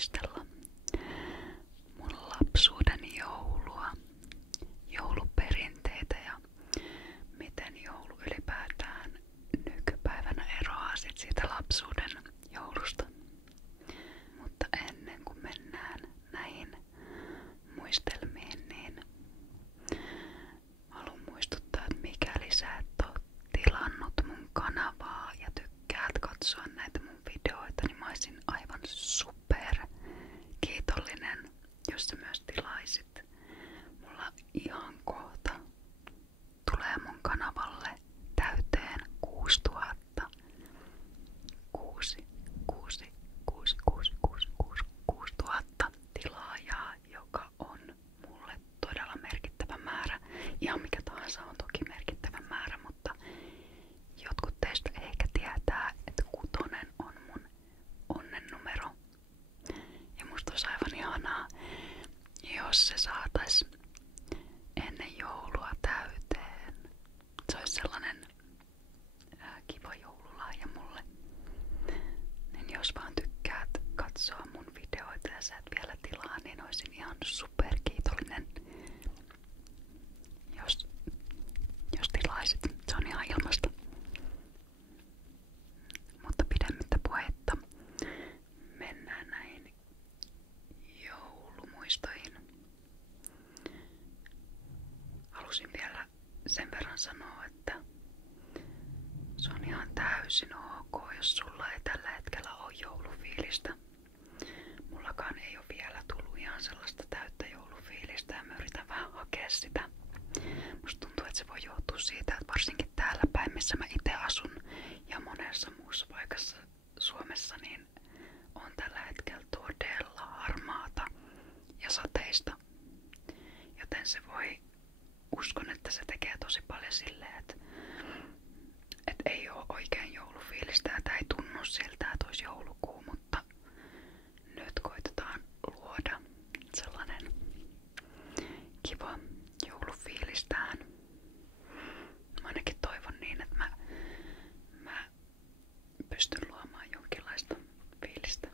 muistella mun lapsuuden joulua, jouluperinteitä ja miten joulu ylipäätään nykypäivänä eroaa siitä lapsuuden joulusta. Mutta ennen kuin mennään näihin muistelmiin, niin haluan muistuttaa, että mikäli sä et oo tilannut mun kanavaa ja tykkäät katsoa näitä mun videoita, niin mä olisin aivan super kiitollinen, jos sä myös tilaisit. Mulla ihan kohta tulee mun kanavalle täyteen 6000 6000 tilaajaa, joka on mulle todella merkittävä määrä. Ihan mikä tahansa on toki merkittävä määrä, mutta jotkut teistä ehkä tietää, että 6 on mun onnennumero. Ja musta olisi aivan ihanaa, jos se saatais ennen joulua täyteen. Se olisi sellainen kiva joululahja mulle. Niin jos vaan tykkäät katsoa mun videoita ja sä et vielä tilaa, niin olisin ihan superkiitollinen, jos tilaisit. Se on ihan ilmasta. Mutta pidemmittä puheitta mennään näihin joulumuistoihin. Halusin vielä sen verran sanoa, että se on ihan täysin ok, jos sulla ei tällä hetkellä ole joulufiilistä. Mullakaan ei ole vielä tullut ihan sellaista täyttä joulufiilistä ja mä yritän vähän hakea sitä. Musta tuntuu, että se voi johtua siitä, että varsinkin täällä päin, missä mä itse asun ja monessa muussa paikassa Suomessa, niin on tällä hetkellä todella harmaata ja sateista. Joten se voi, uskon, että se tekee tosi paljon silleen, että ei oo oikein joulufiilistä ja tää ei tunnu siltä, että olisi joulukuu, mutta nyt koitetaan luoda sellainen kiva joulufiilis tähän. Mä ainakin toivon niin, että mä pystyn luomaan jonkinlaista fiilistä.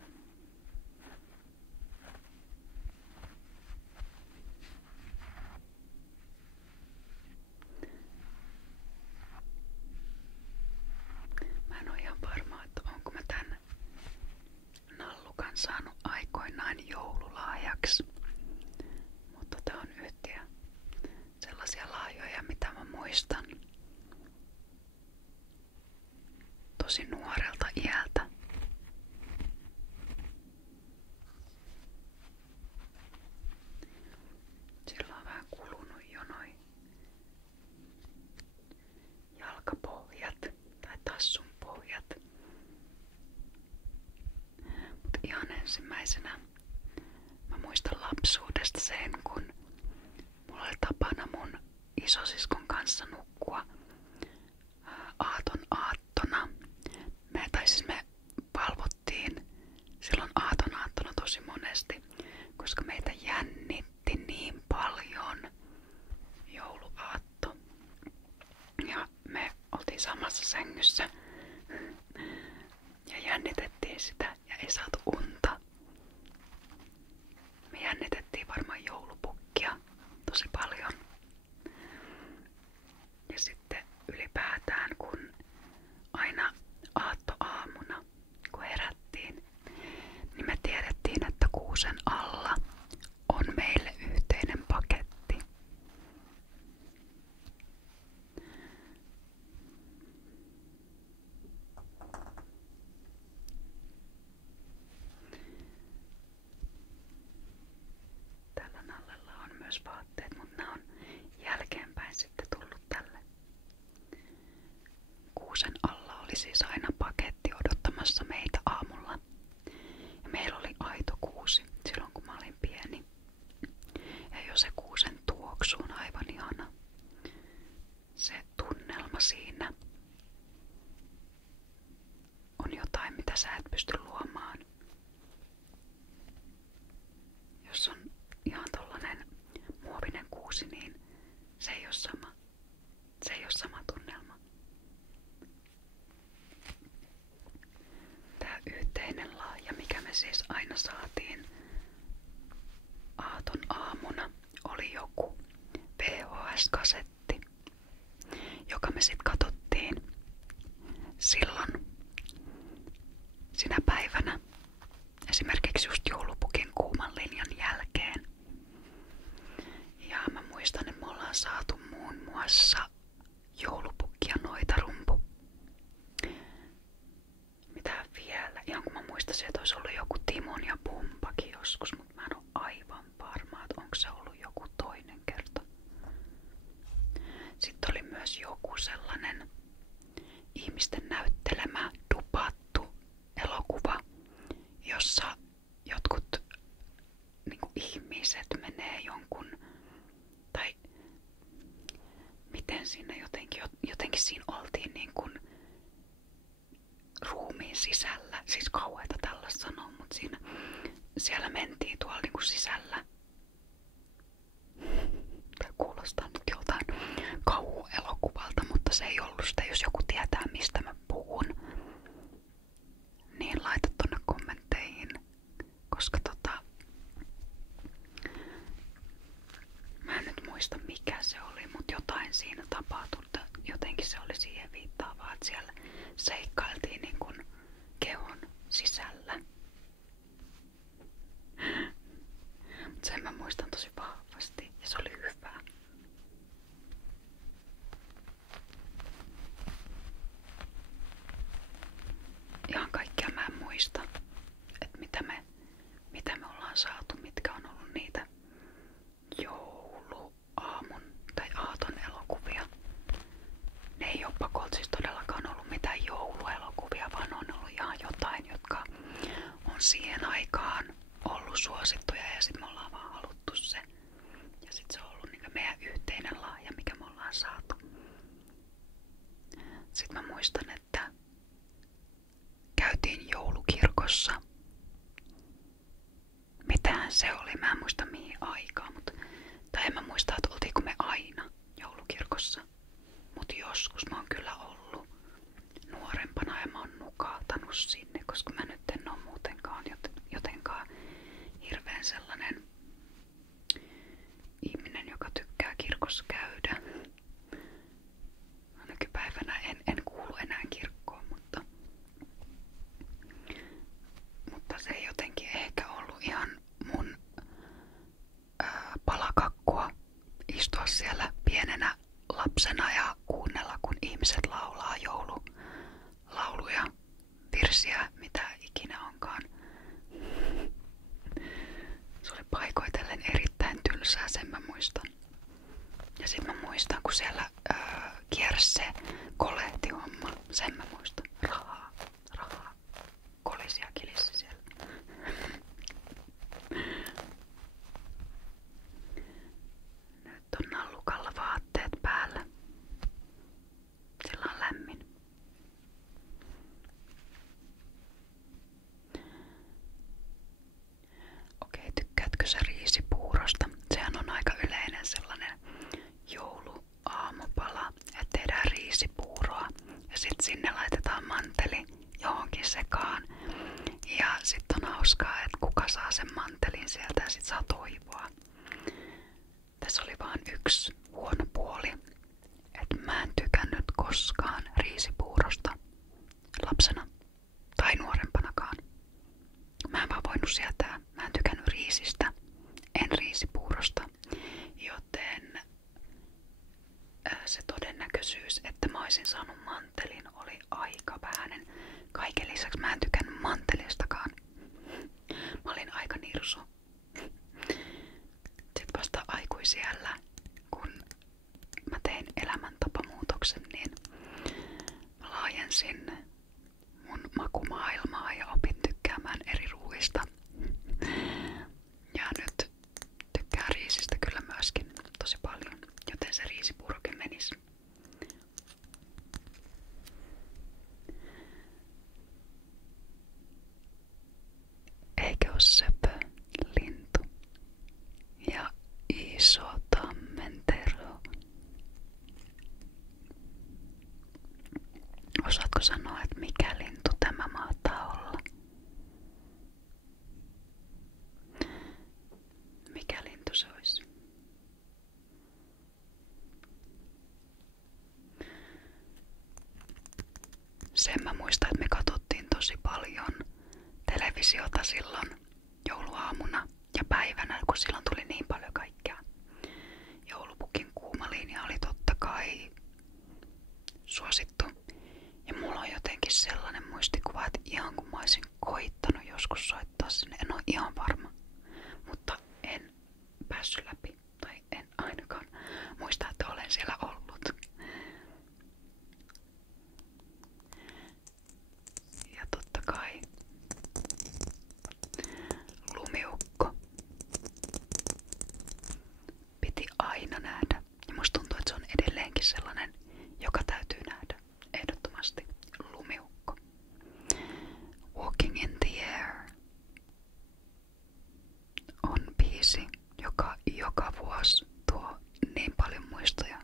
Mä en oo ihan varma, että onko mä tän nallukan saanut aikoinaan joululahjaksi. Mutta tää on yhtiä sellaisia lahjoja, mitä mä muistan tosi nuorelta iältä. Sillä on vähän kulunut jo noi jalkapohjat tai tassun pohjat. Mut ihan ensimmäisenä mä muistan lapsuudesta sen, kun mulla oli tapana mun isosiskon kanssa nukkua aaton aattona. Me valvottiin silloin aaton aattona tosi monesti, koska meitä jännitti niin paljon jouluaatto. Ja me oltiin samassa sängyssä ja jännitettiin sitä ja ei saatu unta. Me jännitettiin varmaan joulupukkia tosi paljon. Ja sitten siis aina saatiin aaton aamuna oli joku VHS-kasetti, joka me sit katsottiin silloin sinä päivänä, esimerkiksi just joulupukin kuuman linjan jälkeen. Ja mä muistan, että me ollaan saatu muun muassa joulupukki ja noitarumpu. Mitä vielä? Ihan kun mä muistasin, että olisi ollut joku Timon ja Pumpakin joskus, mutta mä en oo aivan varma, että onko se ollut joku toinen kerta. Sitten oli myös joku sellainen ihmisten näyttelemä dupattu elokuva, jossa jotkut niinku ihmiset menee jonkun, tai miten siinä jotenkin siinä oltiin niin kuin ruumiin sisällä, siis kauheita tällaista sanoa, mutta siellä mentiin tuolla niin kuin sisällä. Tämä kuulostaa nyt joltain kauhuelokuvalta, mutta se ei ollut sitä. Jos joku tietää, mistä mä puhun, niin laita tonne kommentteihin, koska mä en nyt muista mikä se oli, mutta jotain siinä tapahtui. Jotenkin se oli siihen viittaavaa, että siellä seikkailtiin niin kuin kehon sisällä. Mutta sen mä muistan tosi vahvasti ja se oli hyvä. Ihan kaikkea mä en muista, että mitä me ollaan saatu, mitkä on ollut niitä jouluaamun tai aaton elokuvia. Ne ei ole pakolta siis todellakaan ollut mitään jouluelokuvia, vaan on ollut ihan jotain, jotka on siihen aikaan ollut suosittuja ja sit me ollaan vaan haluttu se. Ja sit se on ollut niinku meidän yhteinen lahja, mikä me ollaan saatu. Sitten mä muistan, että käytiin joulukirkossa. Mitähän se oli? Mä en muista mihin aikaan, tai en mä muista, että oltiinko me aina joulukirkossa. Mut joskus mä oon kyllä ollut nuorempana ja mä oon nukahtanut sinne, koska mä nyt en oo muutenkaan jotenkaan hirveän sellainen ihminen, joka tykkää kirkossa käydä. Nykypäivänä en kuulu enää kirkkoon, mutta se ei jotenkin ehkä ollut ihan mun palakakkua istua siellä pienenä lapsena ja kuunnella, kun ihmiset laulaa joululauluja, virsiä, mitä ikinä onkaan. Se oli paikoitellen erittäin tylsää, sen mä muistan. Ja sit mä muistan, kun siellä kiersi se kolehtihomma, sen mä muistan. Rahaa, kolisi ja kilissi siellä. Nyt on Nallukalla vaatteet päällä. Sillä on lämmin. Okei, tykkäätkö sä riisipuurosta? Sehän on aika yleinen sellainen jouluaamupala, että tehdään riisipuuroa ja sit sinne laitetaan manteli johonkin sekaan. Ja sit on hauskaa, että kuka saa sen mantelin sieltä ja sit saa toivoa. Tässä oli vaan yksi huono puoli, että mä en tykännyt koskaan riisipuurosta lapsena tai nuorempanakaan. Mä en vaan voinut sietää. Mä en tykännyt riisistä, en riisipuurosta, joten se todennäköisyys, että mä olisin saanut mantelin, oli aika vähäinen. Kaiken lisäksi mä en tykännyt mantelistakaan. Mä olin aika nirsu. Sitten vasta aikuisiällä, kun mä tein elämäntapamuutoksen, niin mä laajensin mun makumaailmaa ja opin tykkäämään eri ruuista. televisiota silloin jouluaamuna ja päivänä, kun silloin tuli niin paljon kaikkea. Joulupukin kuuma linja oli totta kai suosittu. Ja mulla on jotenkin sellainen muistikuva, että ihan kun mä olisin koittanut joskus soittaa sinne, en ole ihan varma. Mutta en päässyt läpi, tai en ainakaan muista, että olen siellä ollut. Ja totta kai Lumiukko piti aina nähdä. Ja musta tuntuu, että se on edelleenkin sellainen, joka täytyy nähdä. Ehdottomasti Lumiukko. Walking in the Air on biisi, joka vuosi tuo niin paljon muistoja.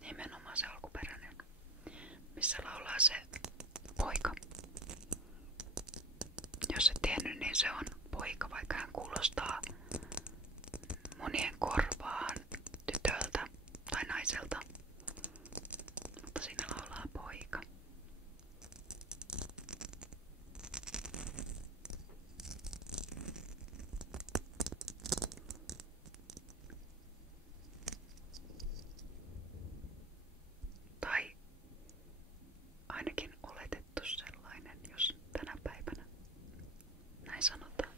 Nimenomaan se alkuperäinen, missä laulaa se poika. Jos et tiennyt, niin se on poika, vaikka hän kuulostaa monien korvaan tytöltä tai naiselta. Mutta siinä laulaa poika. Tai ainakin oletettu sellainen, jos tänä päivänä näin sanotaan.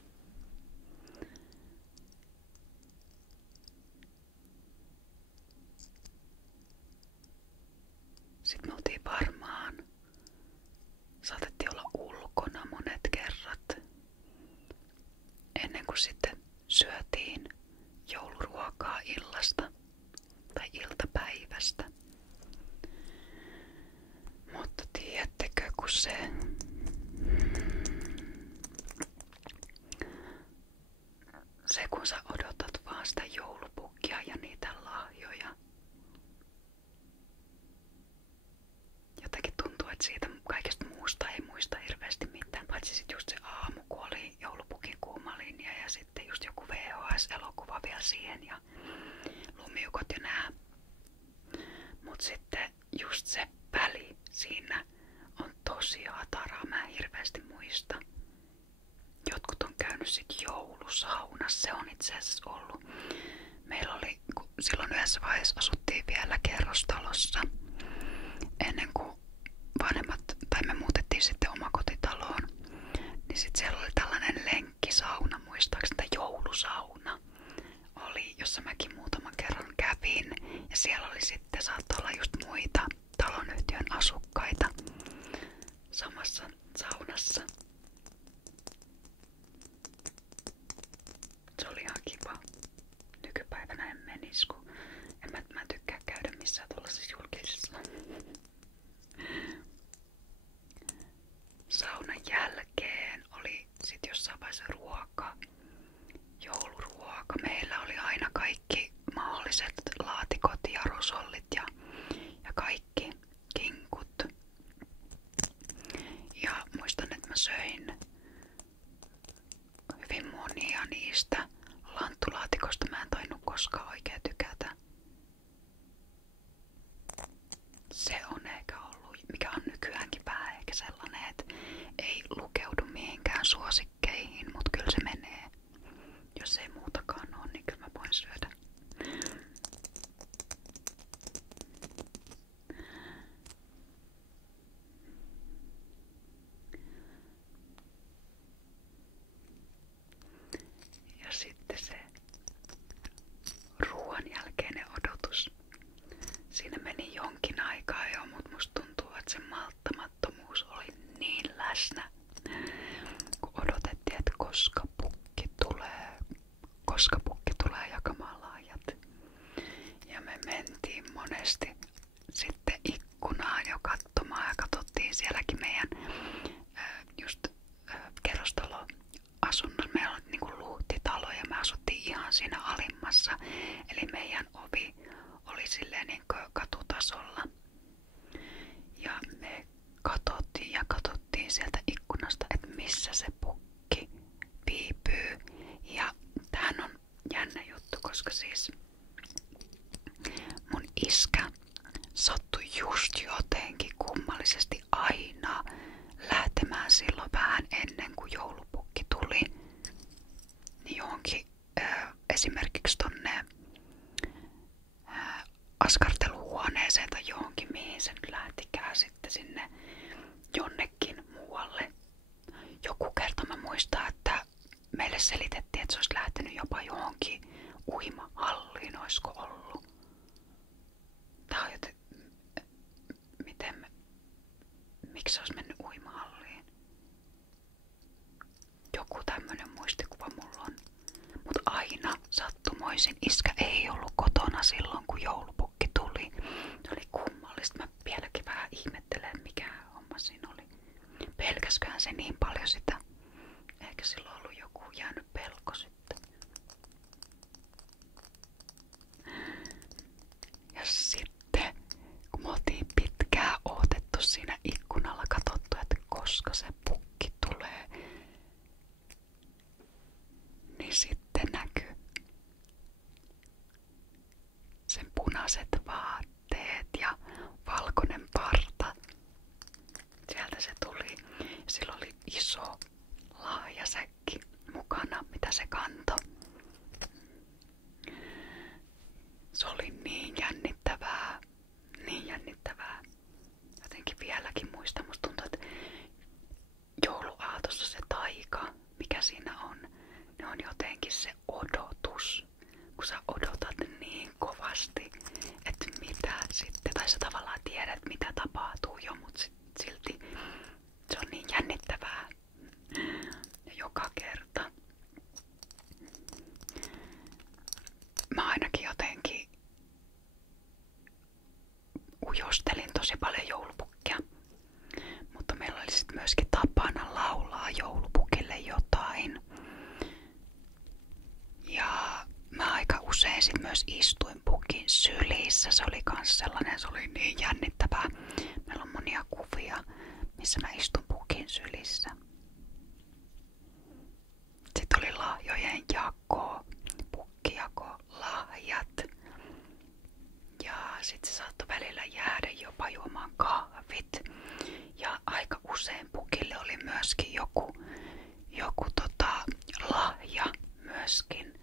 Sitten me oltiin varmaan, saatettiin olla ulkona monet kerrat, ennen kuin sitten syötiin jouluruokaa illasta tai iltapäivästä. Mutta tiedättekö, kun se kun sä odotat vaan sitä joulupukkia ja niitä lahjoja. Jotenkin tuntuu, että siitä kaikesta muusta ei muista hirveästi mitään, paitsi sit just se aamu, kun oli joulupukin kuuma linja ja sitten just joku VHS-elokuva vielä siihen ja Lumiukot ja nää. Mut sitten just se väli siinä on tosi hataraa, mä en hirveästi muista. Jotkut on käynyt sit joulusaunassa, se on itse asiassa ollut. Meillä oli, kun silloin yhdessä vaiheessa asuttiin vielä kerrostalossa, ennen kuin vanhemmat, tai me muutettiin sitten omakotitaloon, niin sitten siellä oli tällainen lenkkisauna, muistaakseni, tai joulusauna oli, jossa mäkin muutaman kerran kävin, ja siellä oli sitten, saattoi olla just muita talonyhtiön asukkaita samassa saunassa. Se oli ihan kiva. Nykypäivänä en menis, kun mä tykkää käydä missään tuollaisessa julkisessa. Saunan jälkeen oli sit jossain vaiheessa ruoka, jouluruoka. Meillä oli aina kaikki mahdolliset laatikot ja rosollit ja kaikki kinkut. Ja muistan, että mä söin hyvin monia niistä lanttulaatikosta. Mä en tainnut koskaan oikein tykätä. Se on ehkä ollut, mikä on nykyäänkin vähän ehkä sellainen, että ei lukeudu mihinkään suosikkeihin, mutta kyllä se menee. Jos ei muutakaan ole, niin kyllä mä voin syödä. Ja sitten se ruoan jälkeinen odotus. Siinä meni jonkin aikaa jo, mutta musta tuntuu, että se malttamattomuus oli niin läsnä, kun odotettiin, että koska pukki tulee jakamaan lahjat. Ja me mentiin monesti sitten ikkunaan jo katsomaan ja katsottiin sielläkin meidän just kerrostaloasunnossa. Meillä on niinku luhtitalo ja me asuttiin ihan siinä alimmassa. Eli meidän ovi oli silleen niinku katutasolla. Ja me katsottiin sieltä ikkunasta, että missä se pukki viipyy. Ja tämähän on jännä juttu, koska siis mun iskä sattui just jotenkin kummallisesti aina lähtemään silloin vähän sanoisin, iskä ei ollut kotona silloin kun joulupukki tuli. Se oli kummallista. Mä vieläkin vähän ihmettelen mikä homma siinä oli. Pelkäsköhän se niin paljon sitä. Eikä silloin ollut joku jäänyt pelko sitten. Ja sitten kun me oltiin pitkään odotettu siinä ikkunalla katsottu, että koska se pukki tulee, niin sitten näkyy sen punaiset vaatteet ja valkoinen parta. Sieltä se tuli. Sillä oli iso lahjasäkki mukana, mitä se kantoi. Se oli niin jännittävää. Niin jännittävää. Jotenkin vieläkin muistan. Musta tuntuu, että jouluaatossa se taika, mikä siinä on, ne on jotenkin se odotus. Kun sä odotat niin kovasti, että mitä sitten, tai sä tavallaan tiedät, mitä tapahtuu jo, mutta silti se on niin jännittävää. Ja joka kerta. Mä ainakin jotenkin ujostelin tosi paljon joulupukkia. Mutta meillä oli sitten myöskin tapana laulaa joulupukille jotain. Ja mä aika usein sit myös istuin pukin sylissä. Se oli kans sellainen, se oli niin jännittävää. Meillä on monia kuvia, missä mä istun pukin sylissä. Sitten oli lahjojen jako, pukkijako, lahjat. Ja sitten se saattoi välillä jäädä jopa juomaan kahvit. Ja aika usein pukille oli myöskin joku lahja myöskin.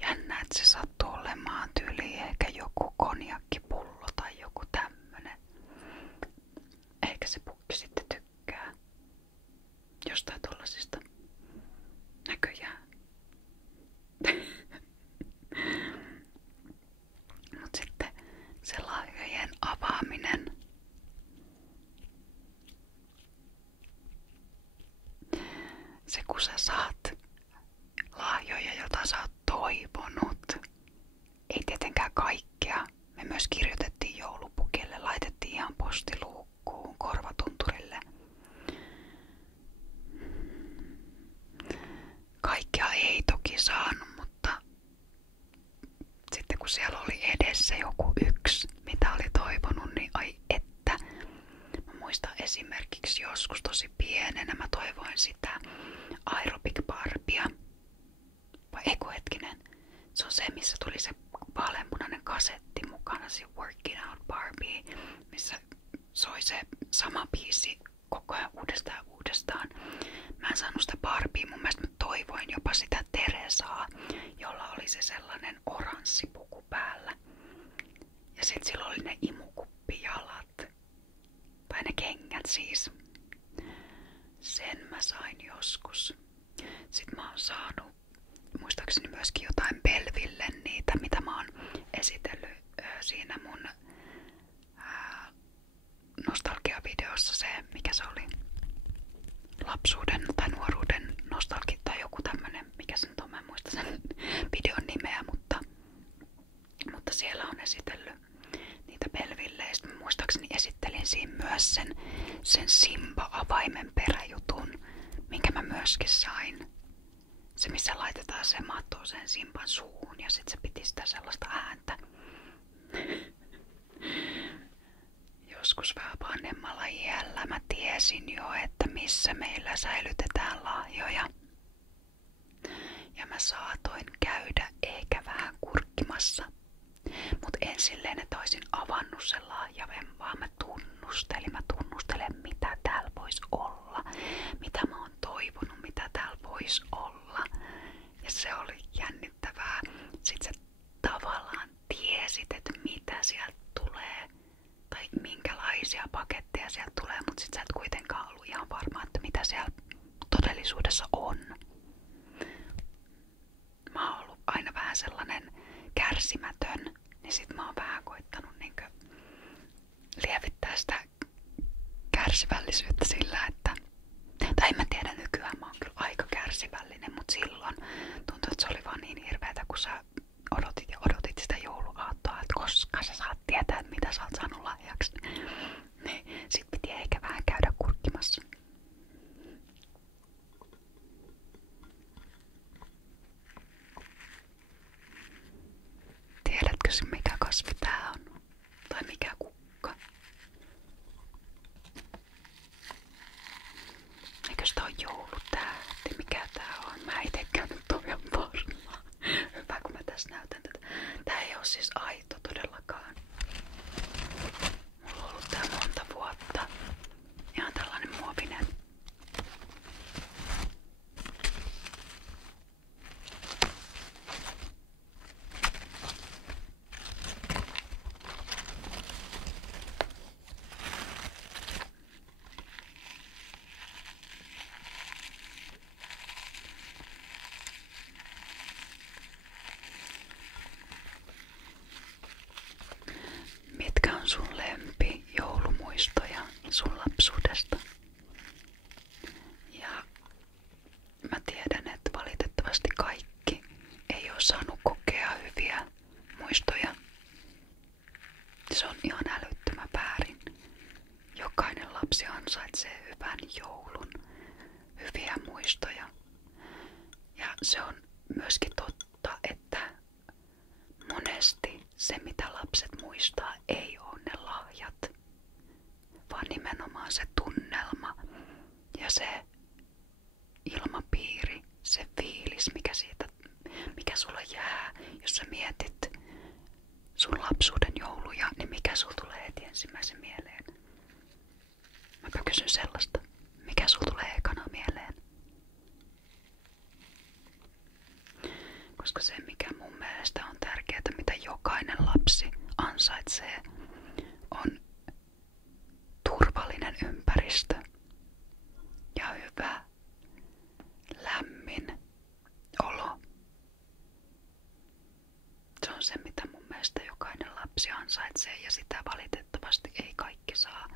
Jännä, että se sattui olemaan tyyliin ehkä joku konjakkipullo tai joku tämmönen. Ehkä se pukki sitten tykkää jostain tollasista näköjään. Mut sitten se lahjojen avaaminen. Se kun sä saat lahjoja, jota sä oot toivonut. Ei tietenkään kaikkea. Me myös kirjoitettiin joulupukille, laitettiin ihan postiluukkuun, korvatunturille. Kaikkea ei toki saanut, mutta sitten kun siellä oli edessä joku yksi, mitä oli toivonut, niin ai että. Mä muistan esimerkiksi joskus tosi pienenä mä toivoin sitä Aerobic Barbia. Vai eiku hetkinen. Se on se, missä tuli se vaaleanpunainen kasetti mukana, se Working Out Barbie, missä soi se sama biisi koko ajan uudestaan ja uudestaan. Mä en saanut sitä Barbie, mun mielestä mä toivoin jopa sitä Teresaa, jolla oli se sellainen oranssi puku päällä. Ja sit sillä oli ne imukuppijalat. Tai ne kengät siis. Sen mä sain joskus. Sit mä oon saanut muistaakseni myöskin jotain Belville niitä, mitä mä oon esitellyt siinä mun nostalgiavideossa, se mikä se oli, lapsuuden tai nuoruuden nostalgi tai joku tämmönen, mikä se nyt on, mä en muista sen videon nimeä, mutta siellä on esitellyt niitä Belvilleistä. Muistaakseni esittelin siinä myös sen Simba-avaimen peräjutun, minkä mä myöskin sain. Se, missä laitetaan se matto sen Simban suuhun ja sit se piti sitä sellaista ääntä. Joskus vähän vanhemmalla iällä mä tiesin jo, että missä meillä säilytetään lahjoja. Ja mä saatoin käydä ehkä vähän kurkkimassa. Mut en silleen, että olisin avannut sen lahjaven, vaan mä tunnustelen, mitä täällä vois olla. Mitä mä oon toivonut, mitä täällä vois olla. Ja se oli jännittävää. Sitten sä tavallaan tiesit, että mitä sieltä tulee. Tai minkälaisia paketteja sieltä tulee, mutta sit sä et kuitenkaan ollut ihan varma, että mitä siellä todellisuudessa on. Mä oon ollut aina vähän sellainen kärsimätön, niin sit mä oon vähän koittanut niinkö lievittää sitä kärsivällisyyttä sillä, että tai en mä tiedä, nykyään mä oon kyllä aika kärsivällinen, mutta silloin tuntui, että se oli vaan niin hirveetä, kun sä Tiedätkö mikä kasvi tää on? Tai mikä kukka? Eikö sitä ole joulutähti? Mikä tää on? Mä itekään nyt ole ihan varma. Hyvä kun mä tässä näytän tätä. Tää ei oo siis aito todellakaan. Mulla on ollut tää monta vuotta. Ihan tällainen muovinen. Mitkä on sun lempi joulumuistoja sun lapsuudesta? Ja mä tiedän, että valitettavasti kaikki ei oo saanut kokea hyviä muistoja. Se on ihan älyttömän väärin. Jokainen lapsi ansaitsee hyvän joulun, hyviä muistoja. Ja se on myöskin totta, että monesti se mitä lapset muistaa ei ole ne lahjat, vaan nimenomaan se tunnelma ja se ilmapiiri, se fiilis, mikä sulla jää, jos sä mietit sun lapsuuden jouluja, niin mikä sulla tulee heti ensimmäisen mieleen? Mäpä kysyn sellaista. Mikä sulla tulee ekana mieleen? Koska se mikä mun mielestä on tärkeää, mitä jokainen lapsi ansaitsee, on turvallinen ympäristö ja hyvä, lämmin olo. Se on se mitä mun mielestä jokainen lapsi ansaitsee ja sitä valitettavasti ei kaikki saa.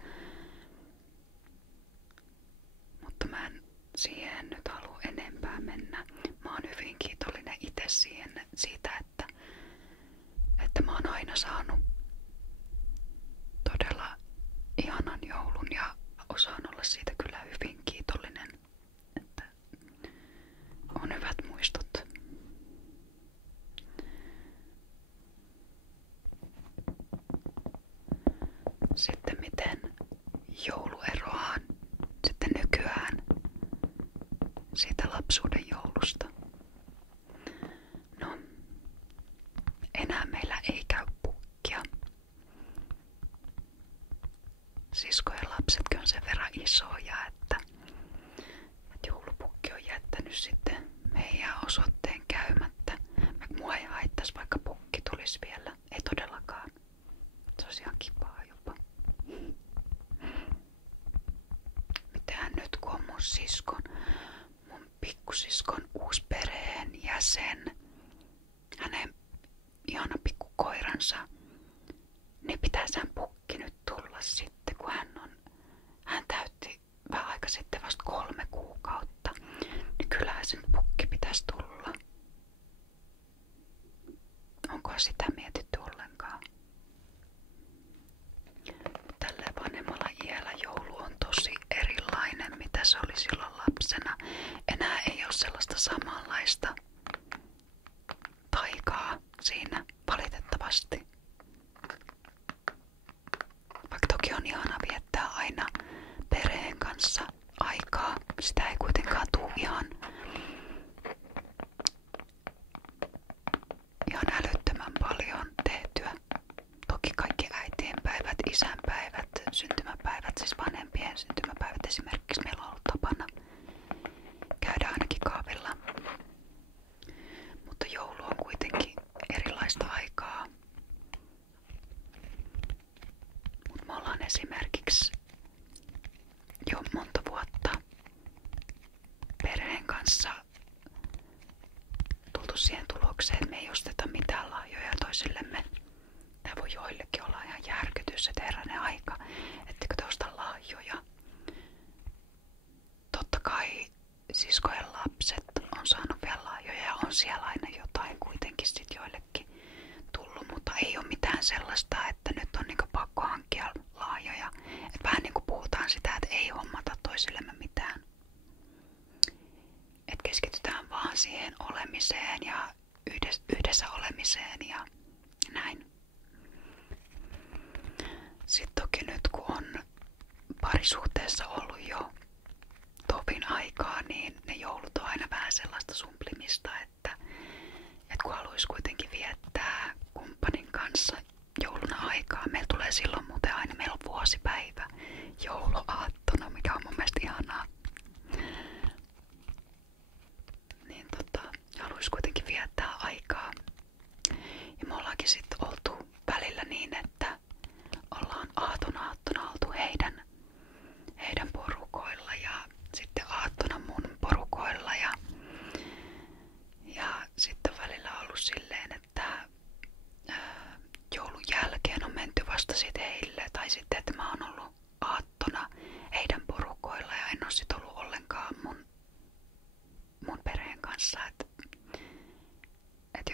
Mutta mä en siihen nyt halua enempää mennä. Mä oon hyvin kiitollinen itse siitä, että mä oon aina saanut todella ihanan joulun ja osaan olla siitä kyllä hyvin kiitollinen, että on hyvät muistot. Sitten miten joulu eroaa sitten nykyään siitä lapsuuden joulusta. No, enää meillä ei käy pukkia. Siskojen lapsetkin on sen verran isoja, että joulupukki on jättänyt sitten meidän osoitteen käymättä. Mua ei haittais vaikka pukki tulisi vielä. Ei todellakaan. Se olisi ihan kivaa jopa. Mitähän nyt kun on mun pikkusiskon uusi perheenjäsen, hänen ihana pikkukoiransa, niin pitää sen pukki nyt tulla sitten, kun hän täytti vähän aika sitten vasta 3 kuukautta, niin kyllähän sen pukki pitäisi tulla. Onko sitä mietitty ollenkaan? Tällä vanhemmalla iällä joulu on tosi erilainen, mitä se oli silloin lapsena. Enää ei ole sellaista samanlaista taikaa siinä valitettavasti. Vaikka toki on ihana viettää aina perheen kanssa aikaa, sitä ei kuitenkaan tule ihan älyttömän paljon tehtyä. Toki kaikki äitienpäivät, isänpäivät, syntymäpäivät, siis vanhempien syntymäpäivät esimerkiksi meillä on ollut tapana käydä ainakin kahvilla. Mutta joulu on kuitenkin erilaista aikaa. Mut me ollaan esimerkiksi jo monta vuotta perheen kanssa tultu siihen tulokseen, että me ei osteta mitään lahjoja toisillemme. Tää voi joillekin olla ihan järkytys, että herranen aika, ettekö te osta lahjoja. Totta kai siskojen lapset on saanut vielä lahjoja ja on siellä aina jotain kuitenkin sit joillekin tullut, mutta ei ole mitään sellaista, että nyt on niinku pakko hankkia lahjoja. Et vähän niinku puhutaan sitä, että ei hommata toisillemme mitään. Et keskitytään vaan siihen olemiseen ja yhdessä olemiseen ja näin. Sitten toki nyt kun on parisuhteessa ollut jo tovin aikaa, niin ne joulut on aina vähän sellaista sumplimista, että kun haluaisi kuitenkin viettää kumppanin kanssa jouluna aikaa. Meillä tulee silloin muuten aina, meillä on vuosipäivä jouluaattona, mikä on mun mielestä ihanaa. Niin haluaisi kuitenkin viettää aikaa. Ja me ollaankin sitten oltu välillä niin, että ollaan aattona oltu heidän porukoilla ja sitten aattona mun porukoilla ja sitten välillä on ollut silleen, että joulun jälkeen on menty vasta sit heille tai sitten, että mä oon ollut aattona heidän porukoilla ja en oo sit ollut ollenkaan mun perheen kanssa, että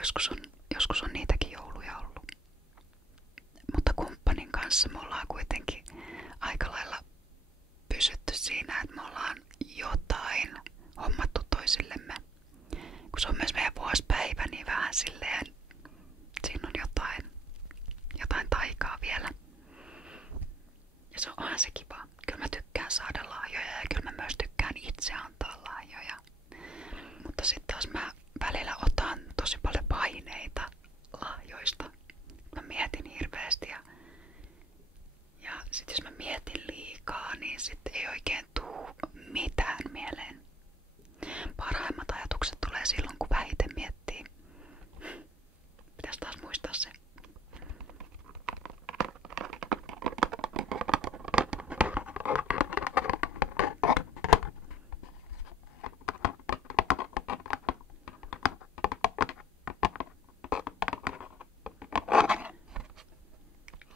joskus on niitäkin jouluja ollut. Mutta kumppanin kanssa me ollaan kuitenkin aika lailla pysytty siinä, että me ollaan jotain hommattu toisillemme. Kun se on myös meidän vuosipäivä, niin vähän silleen, siinä on jotain taikaa vielä. Ja se onhan se kiva. Kyllä mä tykkään saada lahjoja ja kyllä mä myös tykkään itse antaa lahjoja. Mutta sitten taas mä välillä otan tosi paljon paineita lahjoista. Mä mietin hirveästi ja sit jos mä mietin liikaa, niin sitten ei oikein tuu mitään mieleen. Parhaimmat ajatukset tulee silloin, kun vähiten miettii. Pitäis taas muistaa se.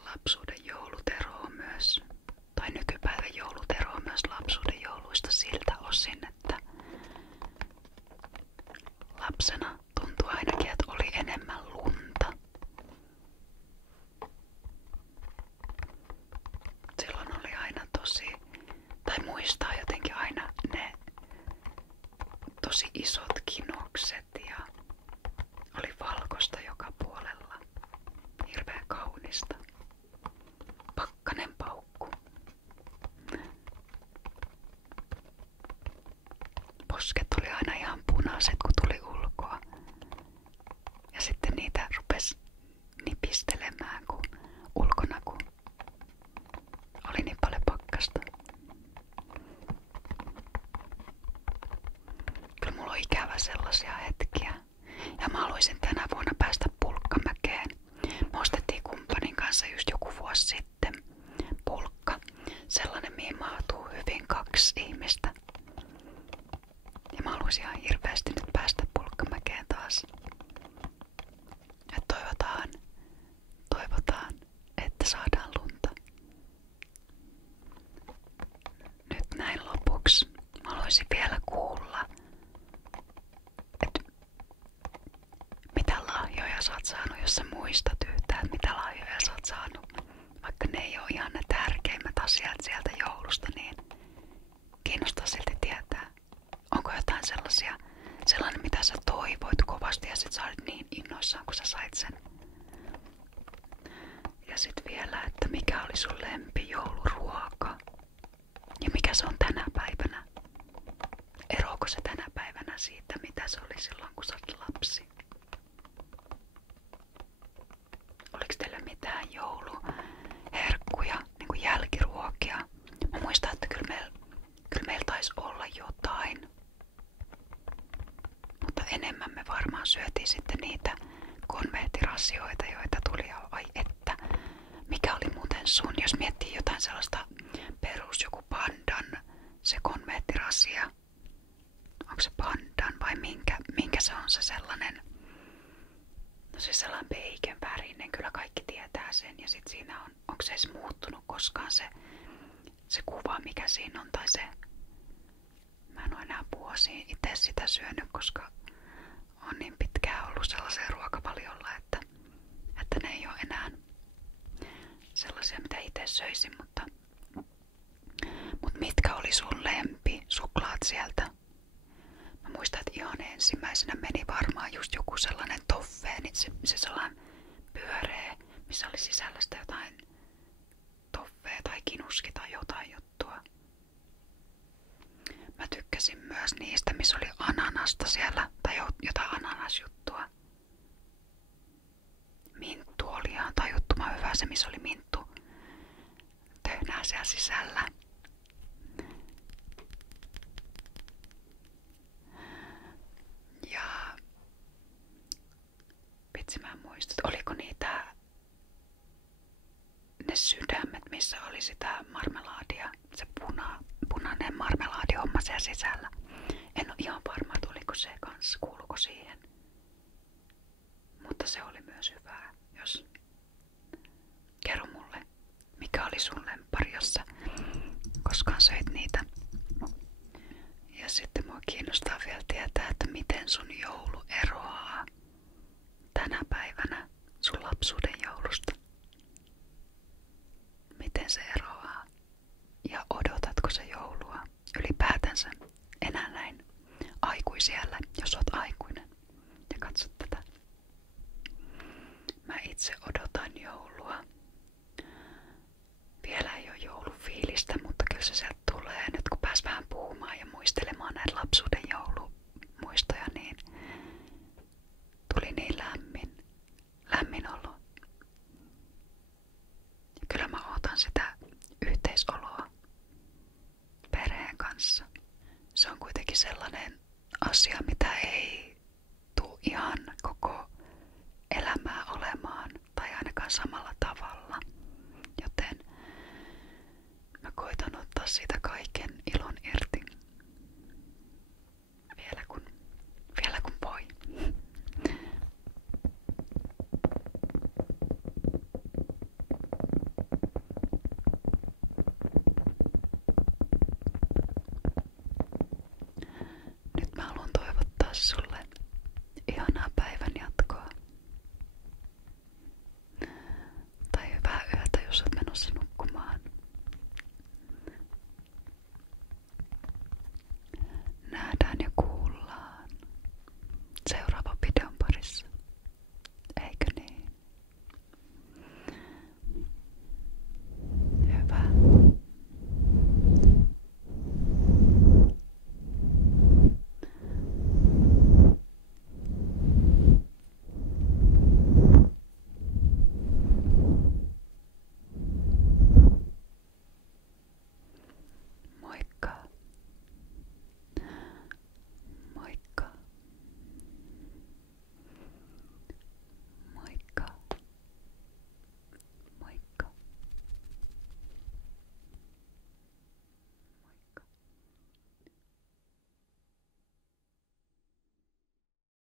Lapsuuden joulut eroaa myös, tai nykypäivän joulut eroaa myös lapsuuden jouluista siltä osin, että lapsena tuntui ainakin, että oli enemmän lunta. Silloin oli aina muistaa jotenkin aina ne tosi isot kinokset ja oli valkoista joka puolella. Hirveän kaunista. Pakkanen paukku. Posket oli aina ihan punaiset, kun tuli ulkoa. Ja sitten niitä rupesi nipistelemään ulkona, kun oli niin paljon pakkasta. Kyllä mulla on ikävä sellaisia hetkiä. Ja mä haluaisin tänä vuonna päästä Pulkkamäkeen. Me ostettiin kumppanin kanssa just joku vuosi sitten pulkka. Sellainen, mihin mahtuu hyvin 2 ihmistä. Ja mä haluaisin ihan hirveästi nyt päästä Pulkkamäkeen taas. Et toivotaan, että saadaan lunta. Nyt näin lopuksi mä haluaisin vielä kuulla, että mitä lahjoja sä oot saanut, jos sä muistat yhtään, mitä lahjoja sä oot saanut. Vaikka ne ei oo ihan ne tärkeimmät asiat sieltä joulusta, niin kiinnostaa silti tietää. Onko jotain sellainen mitä sä toivoit kovasti ja sit sä olit niin innoissaan, kun sä sait sen. Ja sit vielä, että mikä oli sun lempijouluruoka ja mikä se on tänä päivänä. Eroako se tänä päivänä siitä, mitä se oli silloin, kun sä olit lapsi? Oliko teillä mitään jouluherkkuja, niin kuin jälkiruokia? Mä muistan, että kyllä meillä taisi olla jotain. Mutta enemmän me varmaan syötiin sitten niitä konvehtirasioita, joita tuli ai että. Mikä oli muuten sun, jos miettii jotain sellaista joku pandan, se konvehtirasia. Onko se pandan vai minkä se on se sellainen? No se sellainen bacon värinen, kyllä kaikki tietää sen. Ja sit siinä onko se edes muuttunut koskaan se kuva, mikä siinä on, tai se. Mä en oo enää vuosiin itse sitä syönyt, koska on niin pitkään ollut sellaisella ruokavaliolla, että ne ei oo enää sellaisia, mitä itse söisin, mutta mitkä oli sun suklaat sieltä? Mä muistan, että ihan ensimmäisenä meni varmaan just joku sellainen toffee, niin se sellainen pyöreä, missä oli sisällä sitä jotain kinuski tai jotain juttua. Mä tykkäsin myös niistä, missä oli ananasta siellä tai jotain ananasjuttua. Minttu oli ihan tajuttoman hyvä se, missä oli minttu töhnää siellä sisällä. Ja vitsi mä en muista, oliko niitä ne sydämet, missä oli sitä marmelaadia, se punainen marmelaadihomma siellä sisällä. En ole ihan varma, että oliko se kanssa, kuuluko siihen. Mutta se oli myös hyvää, jos kerro mulle, mikä oli sun lemppari, jos sä koskaan söit niitä. Ja sitten mua kiinnostaa vielä tietää, että miten sun joulu eroaa tänä päivänä sun lapsuuden joulusta. Miten se eroaa? Ja odotatko se joulua ylipäätänsä enää näin aikuisiällä, jos oot aikuinen ja katsot tätä? Mä itse odotan joulua. Vielä ei ole joulufiilistä, mutta kyllä se sieltä tulee. Nyt kun pääs vähän puhumaan ja muistelemaan näitä lapsuuden joulumuistoja, niin tuli niin lämmin olo. Ja kyllä mä ootan sitä yhteisoloa perheen kanssa. Se on kuitenkin sellainen asia, mitä ei tuu ihan koko elämää olemaan tai ainakaan samalla tavalla. Joten mä koitan ottaa siitä kaiken ilon irti. Vielä kun voi. Nyt mä haluan toivottaa sulle